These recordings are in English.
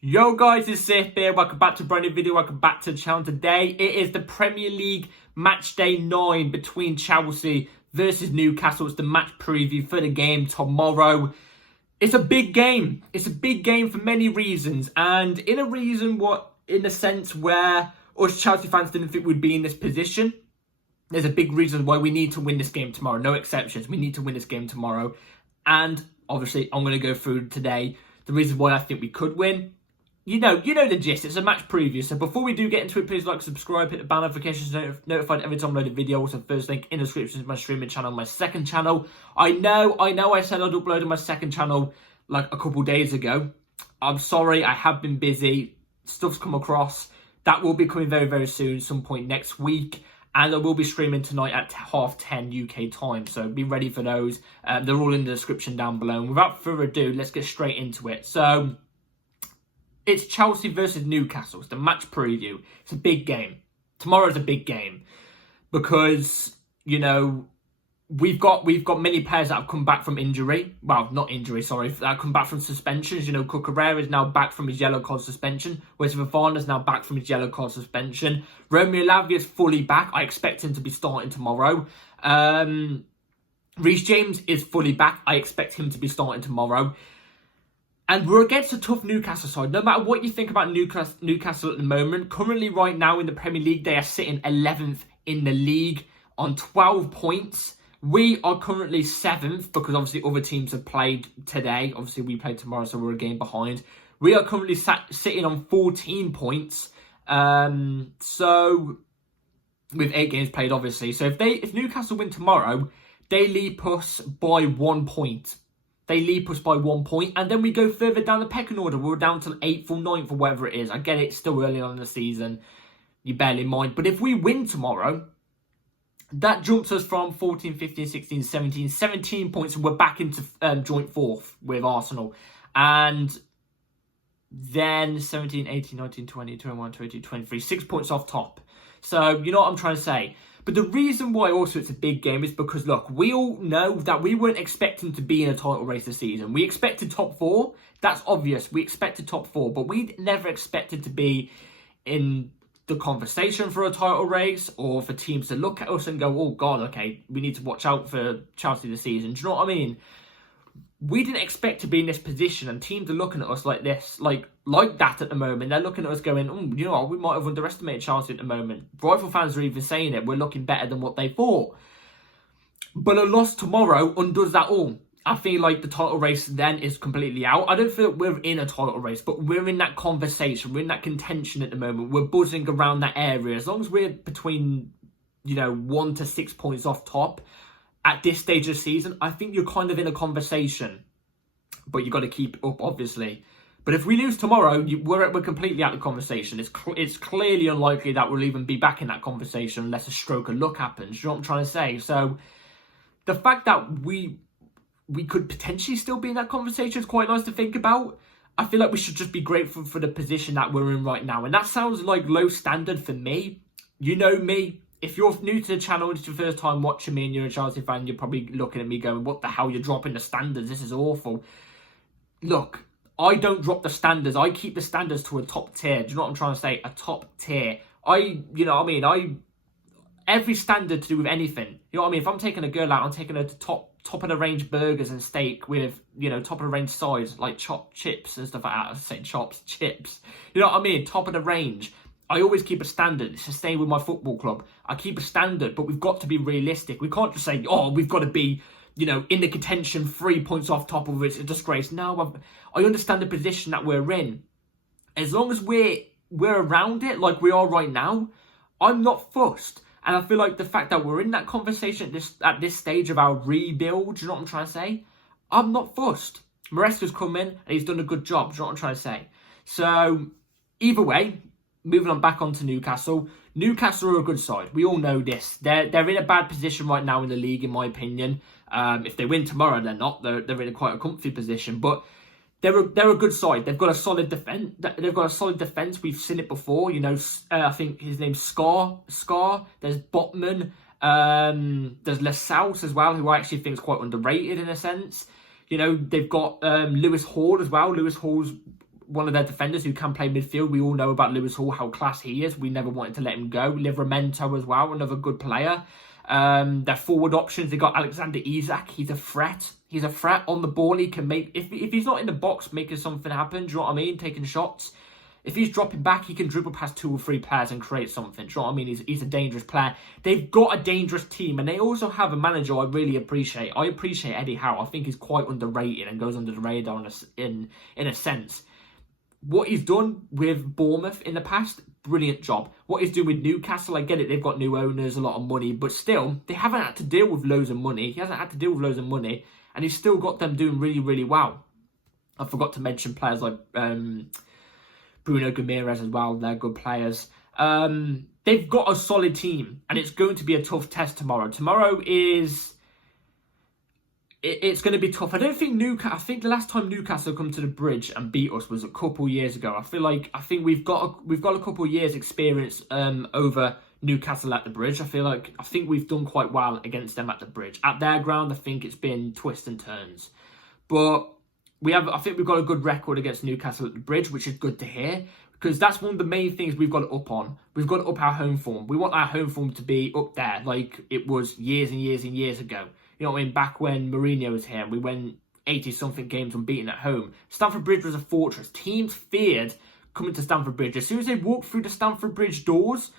Yo guys, it's Sif here. Welcome back to a brand new video. Welcome back to the channel. Today it is the Premier League match day 9 between Chelsea versus Newcastle. It's the match preview for the game tomorrow. It's a big game. It's a big game for many reasons, and in a sense where us Chelsea fans didn't think we'd be in this position. There's a big reason why we need to win this game tomorrow. No exceptions. We need to win this game tomorrow, and obviously I'm going to go through today the reasons why I think we could win. You know the gist. It's a match preview. So before we do get into it, please like, subscribe, hit the bell notifications so you're notified every time I load a video. Also, first link in the description is my streaming channel, my second channel. I know I said I'd upload on my second channel like a couple days ago. I'm sorry, I have been busy. Stuff's come across. That will be coming very, very soon, some point next week. And I will be streaming tonight at 10:30 UK time. So be ready for those. They're all in the description down below. And without further ado, let's get straight into it. So it's Chelsea versus Newcastle. It's the match preview. It's a big game. Tomorrow's a big game because, we've got many players that have come back from injury. Well, not injury, sorry. That have come back from suspensions. Cucurella is now back from his yellow card suspension. Whereas Fofana is now back from his yellow card suspension. Romeo Lavia is fully back. I expect him to be starting tomorrow. Reece James is fully back. I expect him to be starting tomorrow. And we're against a tough Newcastle side. No matter what you think about Newcastle at the moment, currently right now in the Premier League, they are sitting 11th in the league on 12 points. We are currently 7th because obviously other teams have played today. Obviously we played tomorrow, so we're a game behind. We are currently sitting on 14 points. So with 8 games played, obviously. So if Newcastle win tomorrow, they leap us by 1 point. They leap us by 1 point, and then we go further down the pecking order. We're down to 8th or 9th or whatever it is. I get it, it's still early on in the season. You barely mind. But if we win tomorrow, that jumps us from 14, 15, 16, 17 points, and we're back into joint 4th with Arsenal. And then 17, 18, 19, 20, 21, 22, 23, 6 points off top. So, you know what I'm trying to say. But the reason why also it's a big game is because, look, we all know that we weren't expecting to be in a title race this season. We expected top 4. That's obvious. We expected top 4. But we never expected to be in the conversation for a title race or for teams to look at us and go, oh, God, okay, we need to watch out for Chelsea this season. Do you know what I mean? We didn't expect to be in this position, and teams are looking at us like this, like that at the moment. They're looking at us going, oh, you know what, we might have underestimated Chelsea at the moment. Rifle fans are even saying it. We're looking better than what they thought. But a loss tomorrow undoes that all. I feel like the title race then is completely out. I don't feel like we're in a title race, but we're in that conversation. We're in that contention at the moment. We're buzzing around that area. As long as we're between, 1 to 6 points off top, at this stage of the season, I think you're kind of in a conversation. But you've got to keep it up, obviously. But if we lose tomorrow, we're completely out of the conversation. It's clearly unlikely that we'll even be back in that conversation unless a stroke of luck happens. You know what I'm trying to say? So the fact that we could potentially still be in that conversation is quite nice to think about. I feel like we should just be grateful for the position that we're in right now. And that sounds like low standard for me. You know me. If you're new to the channel, it's your first time watching me and you're a Chelsea fan, you're probably looking at me going, what the hell, you're dropping the standards, this is awful. Look, I don't drop the standards, I keep the standards to a top tier. Do you know what I'm trying to say? A top tier. Every standard to do with anything. You know what I mean? If I'm taking a girl out, I'm taking her to top of the range burgers and steak with, top of the range sides, like chopped chips and stuff like that. I was saying chops, chips. You know what I mean? Top of the range. I always keep a standard. It's the same with my football club. I keep a standard, but we've got to be realistic. We can't just say, oh, we've got to be, in the contention, 3 points off top of it. It's a disgrace. No, I understand the position that we're in. As long as we're around it like we are right now, I'm not fussed. And I feel like the fact that we're in that conversation at this stage of our rebuild, do you know what I'm trying to say? I'm not fussed. Maresca's come in and he's done a good job. Do you know what I'm trying to say? So, either way, moving on back onto Newcastle. Newcastle are a good side. We all know this. They're in a bad position right now in the league, in my opinion. If they win tomorrow, they're not. They're in quite a comfy position. But they're a good side. They've got a solid defense. We've seen it before. I think his name's Scar. There's Botman. There's Lascelles as well, who I actually think is quite underrated in a sense. They've got Lewis Hall as well. Lewis Hall's one of their defenders who can play midfield. We all know about Lewis Hall, how class he is. We never wanted to let him go. Livramento as well, another good player. Their forward options, they got Alexander Isak. He's a threat. He's a threat on the ball. He can make, if he's not in the box making something happen, do you know what I mean? Taking shots. If he's dropping back, he can dribble past 2 or 3 players and create something. Do you know what I mean? He's a dangerous player. They've got a dangerous team, and they also have a manager I really appreciate. I appreciate Eddie Howe. I think he's quite underrated and goes under the radar in a sense. What he's done with Bournemouth in the past, brilliant job. What he's doing with Newcastle, I get it, they've got new owners, a lot of money, but still, they haven't had to deal with loads of money. He hasn't had to deal with loads of money, and he's still got them doing really, really well. I forgot to mention players like Bruno Guimaraes as well. They're good players. They've got a solid team, and it's going to be a tough test tomorrow. Tomorrow is... It's going to be tough. I think the last time Newcastle come to the Bridge and beat us was a couple years ago. I think we've got a couple of years experience over Newcastle at the Bridge. I think we've done quite well against them at the Bridge. At their ground, I think it's been twists and turns. But I think we've got a good record against Newcastle at the Bridge, which is good to hear, because that's one of the main things we've got to up on. We've got to up our home form. We want our home form to be up there like it was years and years and years ago. You know what I mean? Back when Mourinho was here, we went 80-something games unbeaten at home. Stamford Bridge was a fortress. Teams feared coming to Stamford Bridge. As soon as they walked through the Stamford Bridge doors,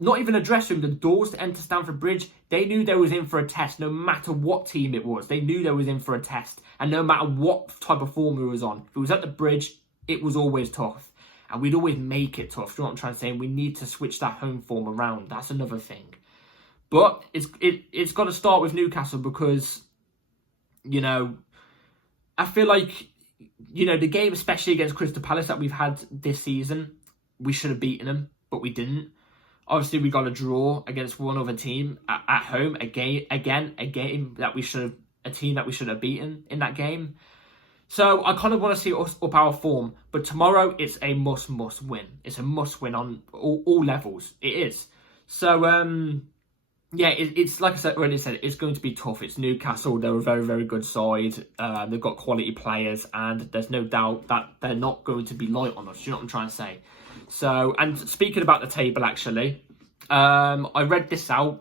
not even a dressing room, the doors to enter Stamford Bridge, they knew they was in for a test, no matter what team it was. They knew they was in for a test. And no matter what type of form we was on, if it was at the Bridge, it was always tough. And we'd always make it tough. You know what I'm trying to say? We need to switch that home form around. That's another thing. But it's got to start with Newcastle because, you know, I feel like, you know, the game, especially against Crystal Palace that we've had this season, we should have beaten them, but we didn't. Obviously, we got a draw against one other team at home, a team that we should have beaten in that game. So I kind of want to see us up our form, but tomorrow it's a must win. It's a must win on all levels. It is. So yeah, it's like I already said, it's going to be tough. It's Newcastle. They're a very, very good side. They've got quality players, and there's no doubt that they're not going to be light on us. You know what I'm trying to say? So, and speaking about the table, actually, I read this out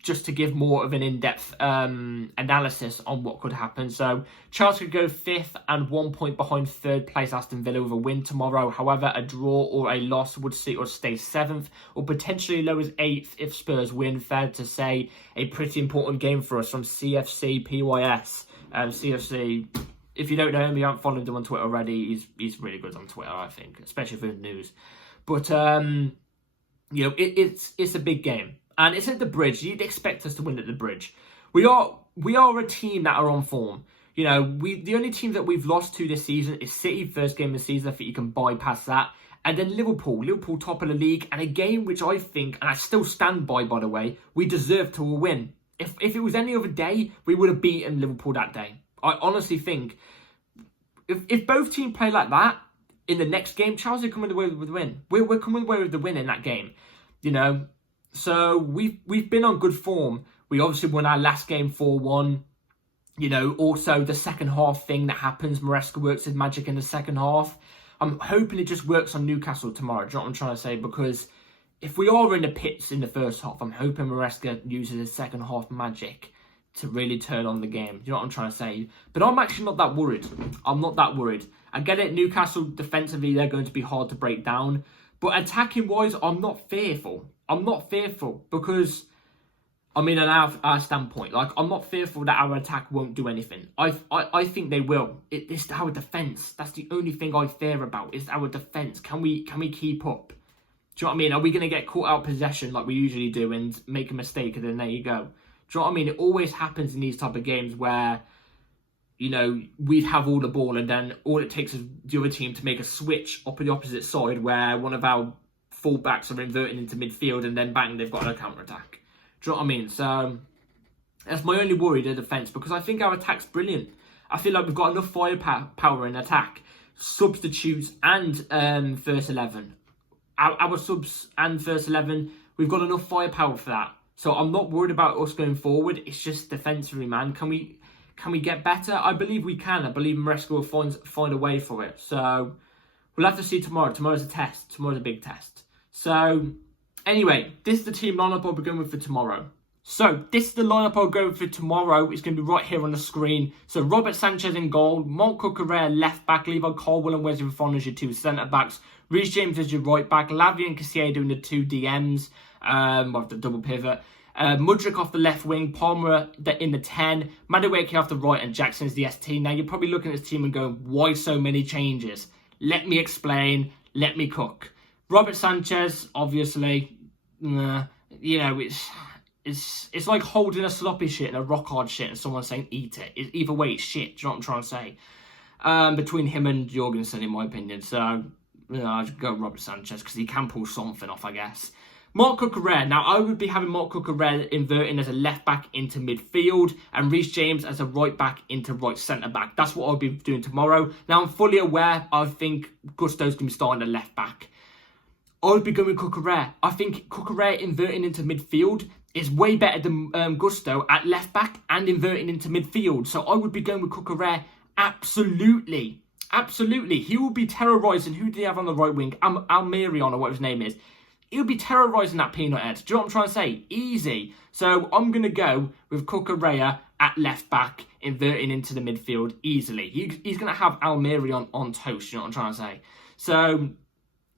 just to give more of an in-depth analysis on what could happen. So Chelsea could go 5th and 1 point behind 3rd place Aston Villa with a win tomorrow. However, a draw or a loss would see us stay 7th or potentially low as 8th if Spurs win. Fair to say, a pretty important game for us from CFC PYS. CFC, if you don't know him, you haven't followed him on Twitter already, he's really good on Twitter, I think, especially for the news. But, you know, it's a big game. And it's at the Bridge. You'd expect us to win at the Bridge. We are a team that are on form. You know, the only team that we've lost to this season is City, first game of the season. I think you can bypass that. And then Liverpool top of the league. And a game which I think, and I still stand by the way, we deserve to win. If it was any other day, we would have beaten Liverpool that day. I honestly think, if both teams play like that, in the next game, Chelsea are coming away with the win. We're coming away with the win in that game. You know, so we've been on good form. We obviously won our last game 4-1. You know, also the second half thing that happens. Maresca works his magic in the second half. I'm hoping it just works on Newcastle tomorrow. Do you know what I'm trying to say? Because if we are in the pits in the first half, I'm hoping Maresca uses his second half magic to really turn on the game. Do you know what I'm trying to say? But I'm actually not that worried. I'm not that worried. I get it, Newcastle defensively, they're going to be hard to break down. But attacking-wise, I'm not fearful. I'm not fearful because, I mean, on our standpoint, like, I'm not fearful that our attack won't do anything. I think they will. It's our defence. That's the only thing I fear about, is our defence. Can we keep up? Do you know what I mean? Are we going to get caught out possession like we usually do and make a mistake and then there you go? Do you know what I mean? It always happens in these type of games where, you know, we have all the ball and then all it takes is the other team to make a switch up on the opposite side where one of our fullbacks are inverting into midfield and then bang, they've got a counter-attack. Do you know what I mean? So that's my only worry, the defence, because I think our attack's brilliant. I feel like we've got enough firepower in attack, substitutes and first 11. Our subs and first 11, we've got enough firepower for that. So I'm not worried about us going forward. It's just defensively, man. Can we get better? I believe we can. I believe Maresca will find a way for it. So We'll have to see tomorrow. Tomorrow's a test. Tomorrow's a big test. So, anyway, this is the team lineup I'll be going with for tomorrow. So, this is the lineup I'll go for tomorrow. It's going to be right here on the screen. So, Robert Sanchez in goal, Marc Cucurella left back, Levi Colwill and Wesley Fofana as your two centre-backs, Reece James as your right back, Lavia and Caicedo in the two DMs, of the double pivot, Mudryk off the left wing, Palmer in the 10, Madueke off the right and Jackson as the ST. Now, you're probably looking at this team and going, why so many changes? Let me explain. Let me cook. Robert Sanchez, obviously, it's like holding a sloppy shit and a rock hard shit and someone saying eat it. Either way, it's shit. Do you know what I'm trying to say? Between him and Jorgensen, in my opinion. So, I'll just go Robert Sanchez because he can pull something off, I guess. Marc Cucurella. Now, I would be having Marc Cucurella inverting as a left back into midfield and Reece James as a right back into right centre back. That's what I'll be doing tomorrow. Now, I'm fully aware I think Gusto's going to be starting at left back. I would be going with Cucurella. I think Cucurella inverting into midfield is way better than Gusto at left back and inverting into midfield. So I would be going with Cucurella. Absolutely. Absolutely. He will be terrorising. Who did he have on the right wing? Almirion or what his name is. He'll be terrorising that peanut head. Do you know what I'm trying to say? Easy. So I'm going to go with Cucurella at left back, inverting into the midfield easily. He's going to have Almirion on toast. You know what I'm trying to say? So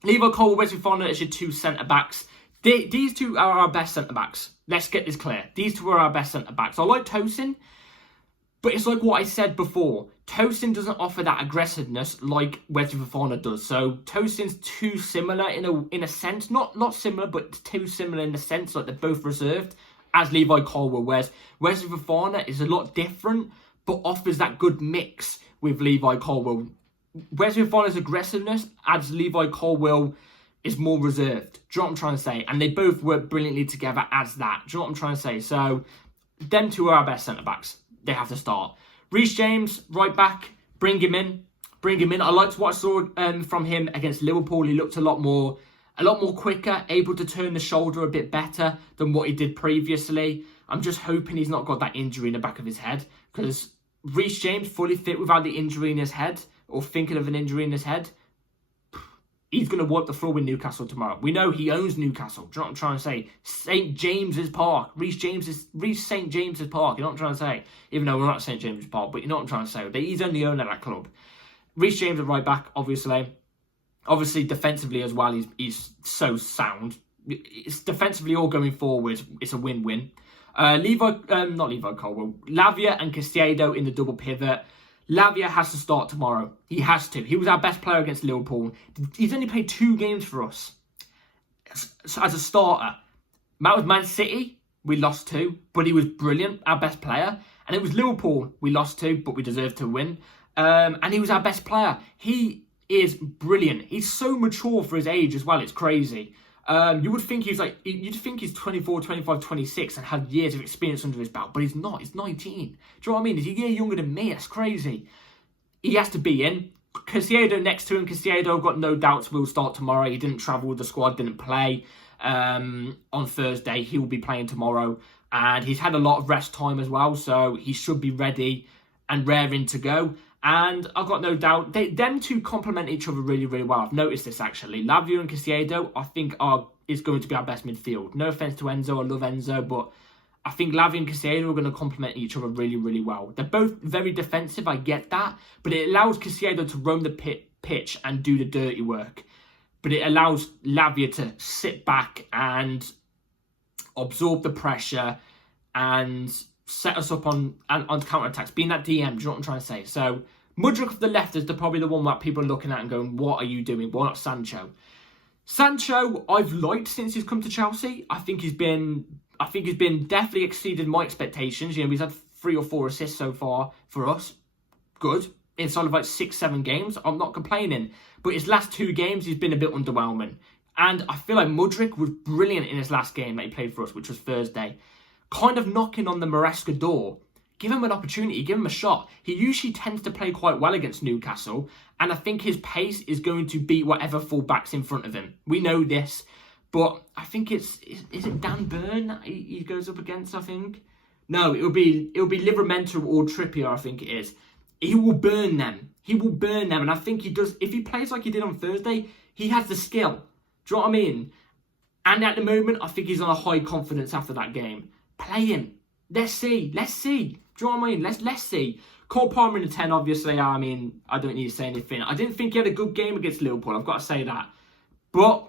Levi Colwill, Wesley Fofana as your two centre-backs. These two are our best centre-backs. Let's get this clear. These two are our best centre-backs. I like Tosin, but it's like what I said before. Tosin doesn't offer that aggressiveness like Wesley Fofana does. So Tosin's too similar in a sense. Not similar, but too similar in the sense like they're both reserved as Levi Colwill. Whereas Wesley Fofana is a lot different, but offers that good mix with Levi Colwill. Wesley Fofana's aggressiveness adds Levi Colwill is more reserved. Do you know what I'm trying to say? And they both work brilliantly together as that. Do you know what I'm trying to say? So, them two are our best centre-backs. They have to start. Reece James, right back, bring him in. I liked what I saw from him against Liverpool. He looked a lot more quicker, able to turn the shoulder a bit better than what he did previously. I'm just hoping he's not got that injury in the back of his head, because Reece James fully fit without the injury in his head, or thinking of an injury in his head, he's going to wipe the floor with Newcastle tomorrow. We know he owns Newcastle. Do you know what I'm trying to say? St. James's Park. Reece St. James's Park. You know what I'm trying to say? Even though we're not St. James's Park, but you know what I'm trying to say. He's only owner of that club. Reece James at right back, obviously. Obviously, defensively as well, he's so sound. It's defensively all going forward. It's a win-win. Not Levi Colwill. Lavia and Caicedo in the double pivot. Lavia has to start tomorrow. He has to. He was our best player against Liverpool. He's only played 2 games for us as a starter. That was Man City. We lost 2, but he was brilliant, our best player. And it was Liverpool. We lost 2, but we deserved to win. And he was our best player. He is brilliant. He's so mature for his age as well. It's crazy. You would think you'd think he's 24, 25, 26 and had years of experience under his belt, but he's not. He's 19. Do you know what I mean? He's a year younger than me. That's crazy. He has to be in. Caicedo next to him. Caicedo, I've got no doubts, will start tomorrow. He didn't travel with the squad, didn't play on Thursday. He will be playing tomorrow. And he's had a lot of rest time as well, so he should be ready and raring to go. And I've got no doubt, them two complement each other really, really well. I've noticed this, actually. Lavia and Caicedo, I think, is going to be our best midfield. No offence to Enzo, I love Enzo, but I think Lavia and Caicedo are going to complement each other really, really well. They're both very defensive, I get that, but it allows Caicedo to roam the pitch and do the dirty work. But it allows Lavia to sit back and absorb the pressure and set us up on counter-attacks, being that DM, do you know what I'm trying to say? So, Mudryk off the left is probably the one that people are looking at and going, what are you doing? Why not Sancho? Sancho, I've liked since he's come to Chelsea. I think he's been definitely exceeded my expectations. You know, he's had 3 or 4 assists so far for us. Good. Inside of like 6-7 games, I'm not complaining. But his last 2 games, he's been a bit underwhelming. And I feel like Mudryk was brilliant in his last game that he played for us, which was Thursday. Kind of knocking on the Maresca door. Give him an opportunity, give him a shot. He usually tends to play quite well against Newcastle, and I think his pace is going to beat whatever fullbacks in front of him. We know this, but I think is it Dan Burn that he goes up against, I think? No, it'll be Livramento or Trippier, I think it is. he will burn them. He will burn them. And I think he does. If he plays like he did on Thursday, he has the skill. Do you know what I mean? And at the moment, I think he's on a high confidence after that game. Play him. Let's see. Let's see. Do you know what I mean? Let's see. Cole Palmer in the 10, obviously. I mean, I don't need to say anything. I didn't think he had a good game against Liverpool. I've got to say that. But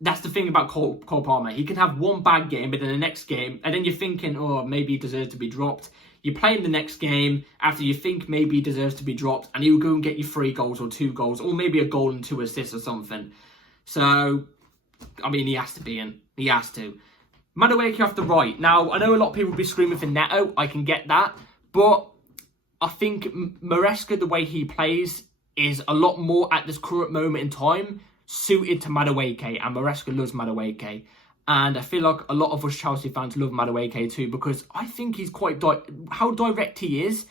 that's the thing about Cole Palmer. He can have one bad game, but then the next game, and then you're thinking, oh, maybe he deserves to be dropped. You play him the next game after you think maybe he deserves to be dropped, and he'll go and get you 3 goals or 2 goals, or maybe a goal and 2 assists or something. So, I mean, he has to be in. He has to. Madueke off the right. Now, I know a lot of people will be screaming for Neto. I can get that. But I think Maresca, the way he plays, is a lot more at this current moment in time suited to Madueke. And Maresca loves Madueke. And I feel like a lot of us Chelsea fans love Madueke too, because I think he's quite... how direct he is,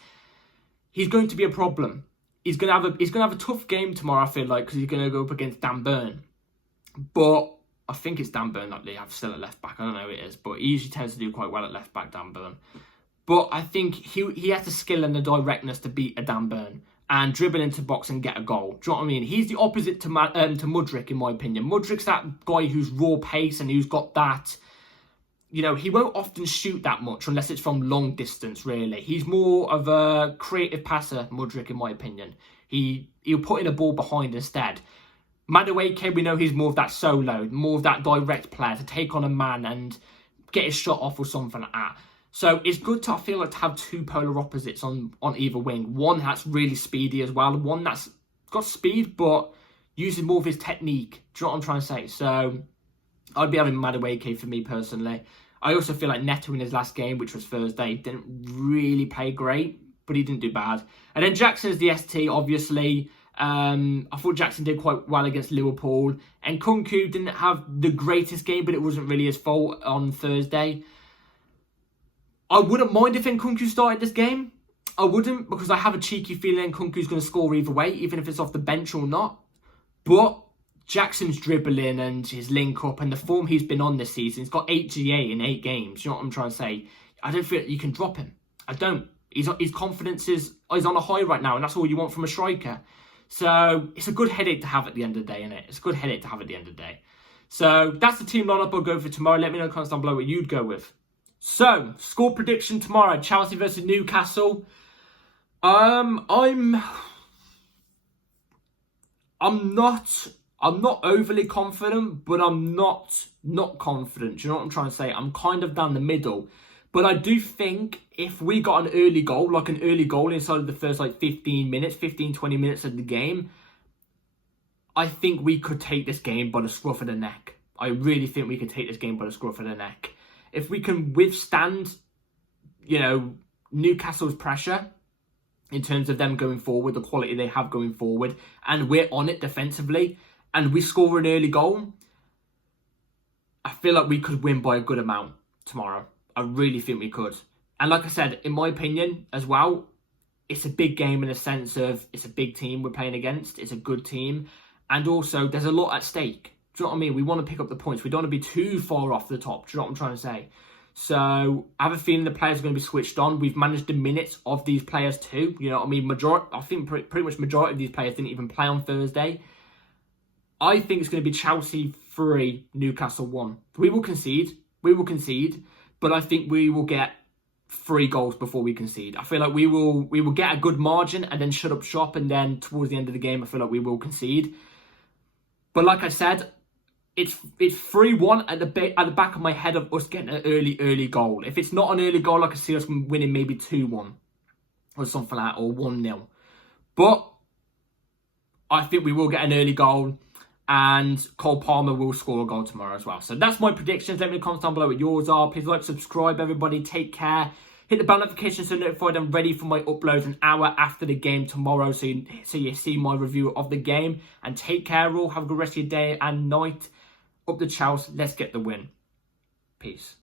he's going to be a problem. He's going to have a tough game tomorrow, I feel like, because he's going to go up against Dan Burn. But I think it's Dan Burn that they have still at left back. I don't know who it is, but he usually tends to do quite well at left back, Dan Burn. But I think he has the skill and the directness to beat a Dan Burn and dribble into box and get a goal. Do you know what I mean? He's the opposite to Mudryk, in my opinion. Mudryk's that guy who's raw pace and who's got that... You know, he won't often shoot that much unless it's from long distance, really. He's more of a creative passer, Mudryk, in my opinion. He'll put in a ball behind instead. Madueke, we know he's more of that solo, more of that direct player to take on a man and get his shot off or something like that. So it's good to, I feel like, to have 2 polar opposites on either wing. One that's really speedy as well, and one that's got speed but uses more of his technique. Do you know what I'm trying to say? So I'd be having Madueke for me personally. I also feel like Neto in his last game, which was Thursday, didn't really play great, but he didn't do bad. And then Jackson is the ST, obviously. I thought Jackson did quite well against Liverpool. And Kunku didn't have the greatest game, but it wasn't really his fault on Thursday. I wouldn't mind if Nkunku started this game. I wouldn't, because I have a cheeky feeling Nkunku's going to score either way, even if it's off the bench or not. But Jackson's dribbling and his link-up and the form he's been on this season, he's got 8 GA in 8 games. You know what I'm trying to say? I don't feel you can drop him. I don't. His confidence is on a high right now, and that's all you want from a striker. So it's a good headache to have at the end of the day, isn't it? It's a good headache to have at the end of the day. So that's the team lineup I'll go for tomorrow. Let me know in the comments down below what you'd go with. So, score prediction tomorrow, Chelsea versus Newcastle. I'm not overly confident, but I'm not confident. Do you know what I'm trying to say? I'm kind of down the middle. But I do think if we got an early goal, like an early goal inside of the first 20 minutes of the game, I think we could take this game by the scruff of the neck. I really think we could take this game by the scruff of the neck. If we can withstand, you know, Newcastle's pressure in terms of them going forward, the quality they have going forward, and we're on it defensively, and we score an early goal, I feel like we could win by a good amount tomorrow. I really think we could. And like I said, in my opinion as well, it's a big game in the sense of it's a big team we're playing against. It's a good team. And also, there's a lot at stake. Do you know what I mean? We want to pick up the points. We don't want to be too far off the top. Do you know what I'm trying to say? So, I have a feeling the players are going to be switched on. We've managed the minutes of these players too. You know what I mean? I think pretty much majority of these players didn't even play on Thursday. I think it's going to be Chelsea 3, Newcastle 1. We will concede. But I think we will get 3 goals before we concede. I feel like we will get a good margin and then shut up shop, and then towards the end of the game, I feel like we will concede. But like I said, it's 3-1 at the back of my head of us getting an early goal. If it's not an early goal, I can see us winning maybe 2-1 or something like that, or 1-0. But I think we will get an early goal, and Cole Palmer will score a goal tomorrow as well. So that's my predictions. Let me know in the comments down below what yours are. Please like, subscribe, everybody. Take care. Hit the bell notification so you're notified I'm ready for my uploads an hour after the game tomorrow. So you see my review of the game. And take care all. Have a good rest of your day and night. Up the Chelsea. Let's get the win. Peace.